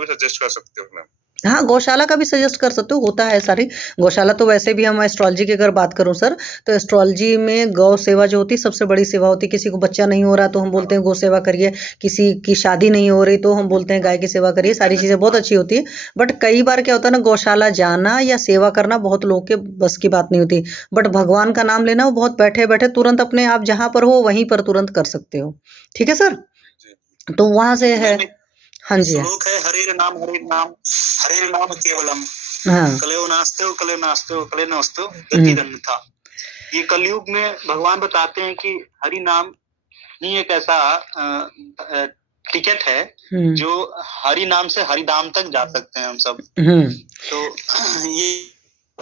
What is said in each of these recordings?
भी सजेस्ट कर सकते हो मैम? हाँ, गौशाला का भी सजेस्ट कर सकते हो, होता है सारी गौशाला। तो वैसे भी हम एस्ट्रोलॉजी की अगर बात करूँ सर, तो एस्ट्रोलॉजी में गौ सेवा जो होती है सबसे बड़ी सेवा होती है। किसी को बच्चा नहीं हो रहा तो हम बोलते हैं गौ सेवा करिए, किसी की शादी नहीं हो रही तो हम बोलते हैं गाय की सेवा करिए। सारी चीज़ें बहुत अच्छी होती है, बट कई बार क्या होता है ना, गौशाला जाना या सेवा करना बहुत लोगों के बस की बात नहीं होती। बट भगवान का नाम लेना वो बहुत बैठे-बैठे तुरंत अपने आप जहाँ पर हो वहीं पर तुरंत कर सकते हो। ठीक है सर? जी। तो वहाँ से है। हाँ जी। श्लोक है, हरे नाम केवलम, हाँ। कलेव नास्ते हो कले नमस्ते हो हम्म। गति था। ये कलयुग में भगवान बताते हैं कि हरि नाम ही एक ऐसा टिकट है हम्म। जो हरि नाम से हरिधाम तक जा सकते हैं हम सब। तो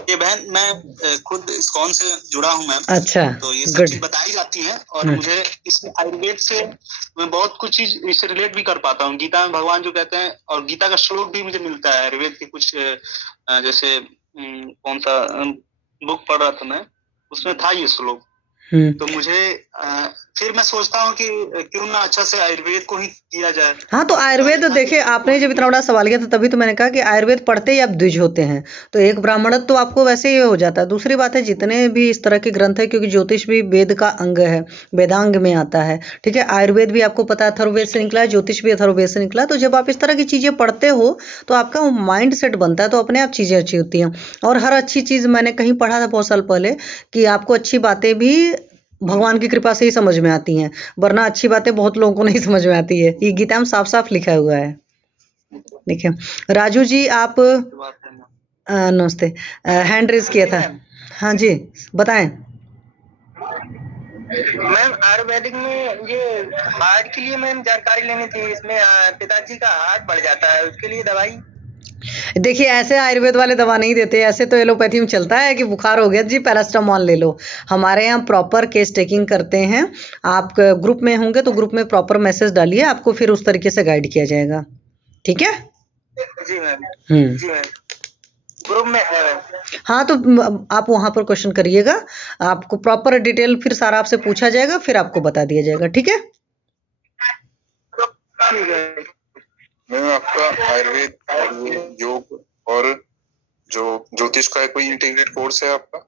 ये बहन मैं खुद इस्कॉन से जुड़ा हूँ मैम। अच्छा, तो ये सब गुड। चीज बताई जाती है और मुझे इसमें आयुर्वेद से मैं बहुत कुछ चीज इससे रिलेट भी कर पाता हूँ। गीता में भगवान जो कहते हैं और गीता का श्लोक भी मुझे मिलता है आयुर्वेद के कुछ जैसे कौन सा बुक पढ़ रहा था मैं, उसमें था ये श्लोक। तो मुझे फिर मैं सोचता हूँ कि क्यों ना अच्छा से आयुर्वेद को ही किया जाए। हाँ, तो आयुर्वेद देखिए, आपने जब इतना बड़ा सवाल किया था तभी तो मैंने कहा कि आयुर्वेद पढ़ते ही आप द्विज होते हैं। तो एक ब्राह्मणत्व तो आपको वैसे ही हो जाता है। दूसरी बात है, जितने भी इस तरह के ग्रंथ है, क्योंकि ज्योतिष भी वेद का अंग है, वेदांग में आता है। ठीक है, आयुर्वेद भी आपको पता है अथर्ववेद से निकला है, ज्योतिष भी अथर्ववेद से निकला है। तो जब आप इस तरह की चीज़ें पढ़ते हो तो आपका माइंड सेट बनता है, तो अपने आप चीज़ें अच्छी होती हैं। और हर अच्छी चीज़ मैंने कहीं पढ़ा था बहुत साल पहले कि आपको अच्छी बातें भी भगवान की कृपा से ही समझ में आती हैं, वरना अच्छी बातें बहुत लोगों को नहीं समझ में आती है। ये गीता में साफ-साफ लिखा हुआ है। देखिए, राजू जी आप नमस्ते, हैंड रेज़ किया था। हाँ जी, बताएँ। मैम आयुर्वेदिक में ये हार्ट के लिए मैम जानकारी लेनी थी। इसमें पिताजी का हार्ट बढ़ जाता है, उसके लिए दवाई। देखिए, ऐसे आयुर्वेद वाले दवा नहीं देते। ऐसे तो एलोपैथी में चलता है कि बुखार हो गया जी पैरासिटामॉल ले लो। हमारे यहाँ प्रॉपर केस टेकिंग करते हैं। आप ग्रुप में होंगे तो ग्रुप में प्रॉपर मैसेज डालिए, आपको फिर उस तरीके से गाइड किया जाएगा। ठीक है? जी मैम। जी मैम, ग्रुप में है मैम। हाँ, तो आप वहाँ पर क्वेश्चन करिएगा, आपको प्रॉपर डिटेल फिर सारा आपसे पूछा जाएगा, फिर आपको बता दिया जाएगा। ठीक है? ठीक है। मैम आपका आयुर्वेद और योग और जो ज्योतिष का कोई इंटीग्रेटेड कोर्स है आपका?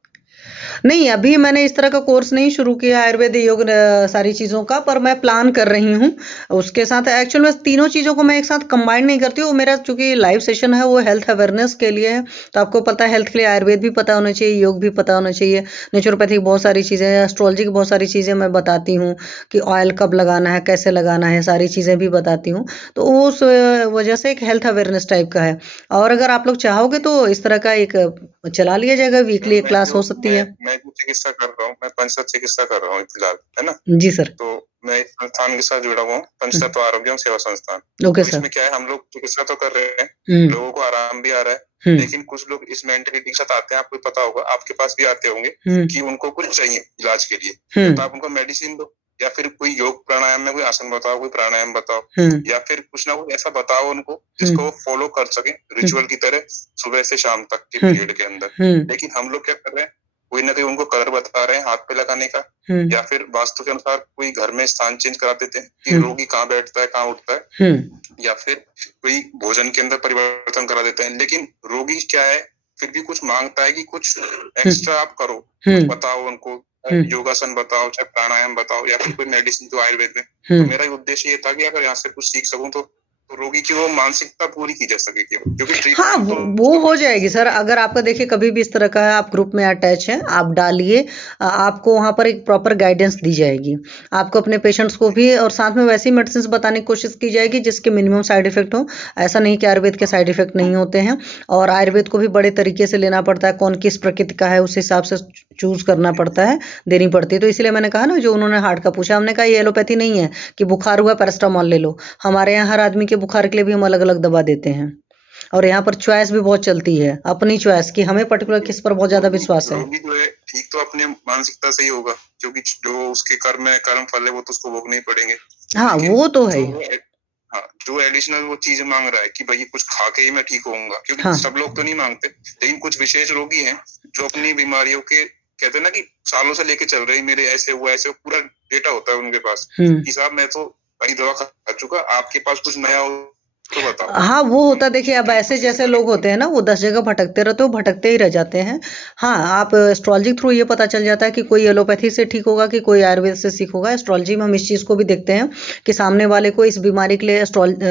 नहीं, अभी मैंने इस तरह का कोर्स नहीं शुरू किया आयुर्वेद, योग सारी चीज़ों का, पर मैं प्लान कर रही हूँ। उसके साथ एक्चुअल में तीनों चीज़ों को मैं एक साथ कंबाइन नहीं करती हूँ। मेरा चूँकि लाइव सेशन है वो हेल्थ अवेयरनेस के लिए है, तो आपको पता है हेल्थ के लिए आयुर्वेद भी पता होना चाहिए, योग भी पता होना चाहिए, नेचुरोपैथी की बहुत सारी चीज़ें, एस्ट्रोलॉजी की बहुत सारी चीज़ें मैं बताती हूँ कि ऑयल कब लगाना है, कैसे लगाना है, सारी चीज़ें भी बताती हूँ। तो उस वजह से एक हेल्थ अवेयरनेस टाइप का है। और अगर आप लोग चाहोगे तो इस तरह का एक चला लिया जाएगा, वीकली एक क्लास हो सकती है। मैं जो चिकित्सा कर रहा हूँ, मैं पंचतत्व चिकित्सा कर रहा हूँ फिलहाल, है ना? जी सर। तो मैं इस संस्थान के साथ जुड़ा हुआ हूँ, पंचतत्व आरोग्य सेवा संस्थान। ओके तो सर। इसमें क्या है, हम लोग चिकित्सा तो कर रहे हैं, लोगों को आराम भी आ रहा है, लेकिन कुछ लोग इस मेंटेलिटी के साथ आते हैं, आपको पता होगा, आपके पास भी आते होंगे कि उनको कुछ चाहिए इलाज के लिए, तो आप उनको मेडिसिन दो या फिर कोई योग प्राणायाम में कोई आसन बताओ, कोई प्राणायाम बताओ, या फिर कुछ ना कुछ ऐसा बताओ उनको जिसको वो फॉलो कर सके रिचुअल की तरह सुबह से शाम तक के पीरियड के अंदर। लेकिन हम लोग क्या कर रहे हैं, कोई ना कोई उनको कलर बता रहे हैं हाथ पे लगाने का, या फिर वास्तु के अनुसार कोई घर में स्थान चेंज करा देते हैं कि रोगी कहाँ बैठता है, कहाँ उठता है, या फिर कोई भोजन के अंदर परिवर्तन करा देते हैं। लेकिन रोगी क्या है, फिर भी कुछ मांगता है कि कुछ एक्स्ट्रा आप करो, कुछ बताओ उनको, योगासन बताओ, चाहे प्राणायाम बताओ, या फिर कोई मेडिसिन जो आयुर्वेद में। तो मेरा उद्देश्य ये था कि अगर यहाँ से कुछ सीख सकूं तो रोगी की वो मानसिकता पूरी की जा सके, क्योंकि हाँ, वो हो जाएगी सर। अगर आपका देखिए कभी भी इस तरह का है, आप ग्रुप में अटैच हैं, आप डालिए, आपको वहाँ पर एक प्रॉपर गाइडेंस दी जाएगी। आपको अपने पेशेंट्स को भी और साथ में वैसी मेडिसिन बताने की कोशिश की जाएगी जिसके मिनिमम साइड इफेक्ट हो। ऐसा नहीं कि आयुर्वेद के साइड इफेक्ट नहीं होते हैं, और आयुर्वेद को भी बड़े तरीके से लेना पड़ता है, कौन किस प्रकृति का है उस हिसाब से चूज करना पड़ता है, देनी पड़ती है। तो इसलिए मैंने कहा ना, जो उन्होंने हार्ट का पूछा, हमने कहा ये एलोपैथी नहीं है कि बुखार हुआ पैरासिटामॉल ले लो। हमारे यहाँ हर आदमी के बुखार के लिए भी हम अलग अलग दवा देते हैं, और यहाँ पर चॉइस भी बहुत चलती है, अपनी चॉइस की, हमें पर्टिकुलर किस पर बहुत ज्यादा विश्वास है। रोगी जो है ठीक तो अपने मानसिकता से ही होगा, क्योंकि जो उसके कर्म है, कर्म फल है, वो तो उसको भोगने ही पड़ेंगे। हाँ, वो तो है। हाँ, जो एडिशनल वो चीज मांग रहा है कि भाई कुछ खा के ही मैं ठीक होऊंगा, क्योंकि सब लोग तो नहीं मांगते, लेकिन कुछ विशेष रोगी हैं जो अपनी बीमारियों के कहते हैं ना कि सालों से लेके चल रहे, मेरे ऐसे हुआ, ऐसे पूरा डेटा होता है उनके पास कि साहब मैं तो कई दवा खा चुका, आपके पास कुछ नया हो तो बताओ। हाँ, वो होता है देखिए, अब ऐसे जैसे लोग होते हैं ना, वो 10 जगह भटकते रहते हो, भटकते ही रह जाते हैं। हाँ, आप एस्ट्रोलॉजी के थ्रू ये पता चल जाता है कि कोई एलोपैथी से ठीक होगा कि कोई आयुर्वेद से ठीक होगा। एस्ट्रोलॉजी में हम इस चीज़ को भी देखते हैं कि सामने वाले को इस बीमारी के लिए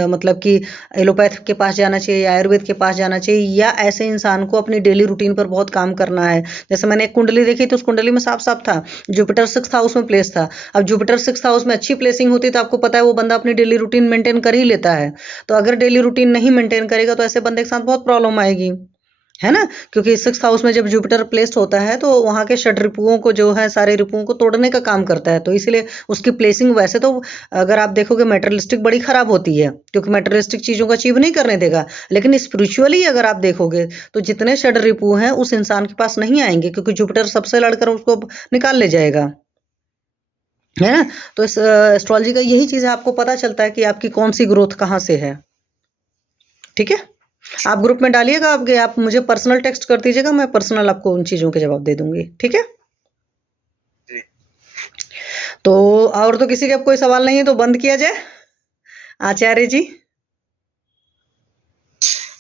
मतलब कि एलोपैथ के पास जाना चाहिए या आयुर्वेद के पास जाना चाहिए, या ऐसे इंसान को अपनी डेली रूटीन पर बहुत काम करना है। जैसे मैंने एक कुंडली देखी तो उस कुंडली में साफ-साफ था, जुपिटर 6th हाउस में प्लेस था। अब जुपिटर 6th हाउस में अच्छी प्लेसिंग होती तो आपको पता है वो बंदा अपनी डेली रूटीन मेंटेन कर ही लेता है। तो अगर डेली रूटीन नहीं मेंटेन करेगा तो ऐसे बंदे के साथ बहुत प्रॉब्लम आएगी, है ना? क्योंकि 6th हाउस में जब जुपिटर प्लेस्ड होता है तो वहाँ के षट रिपुओं को जो है, सारे रिपुओं को तोड़ने का काम करता है। तो इसलिए उसकी प्लेसिंग वैसे तो अगर आप देखोगे मटेरियलिस्टिक बड़ी खराब होती है, क्योंकि मटेरियलिस्टिक चीज़ों को अचीव नहीं करने देगा। लेकिन स्पिरिचुअली अगर आप देखोगे तो जितने षट रिपु हैं उस इंसान के पास नहीं आएँगे, क्योंकि जुपिटर सबसे लड़कर उसको निकाल ले जाएगा। है ना? तो इस एस्ट्रोलॉजी का यही चीज़ है, आपको पता चलता है कि आपकी कौन-सी ग्रोथ कहाँ से है। ठीक है? आप ग्रुप में डालिएगा, आप मुझे पर्सनल टेक्स्ट कर दीजिएगा, मैं पर्सनल आपको उन चीज़ों के जवाब दे दूँगी। ठीक है? जी। तो और तो किसी का कोई सवाल नहीं है तो बंद किया जाए? आचार्य जी?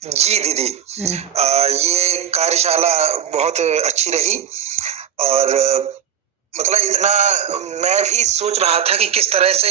जी दीदी, ये कार्यशाला बहुत अच्छी रही और मतलब इतना मैं भी सोच रहा था कि किस तरह से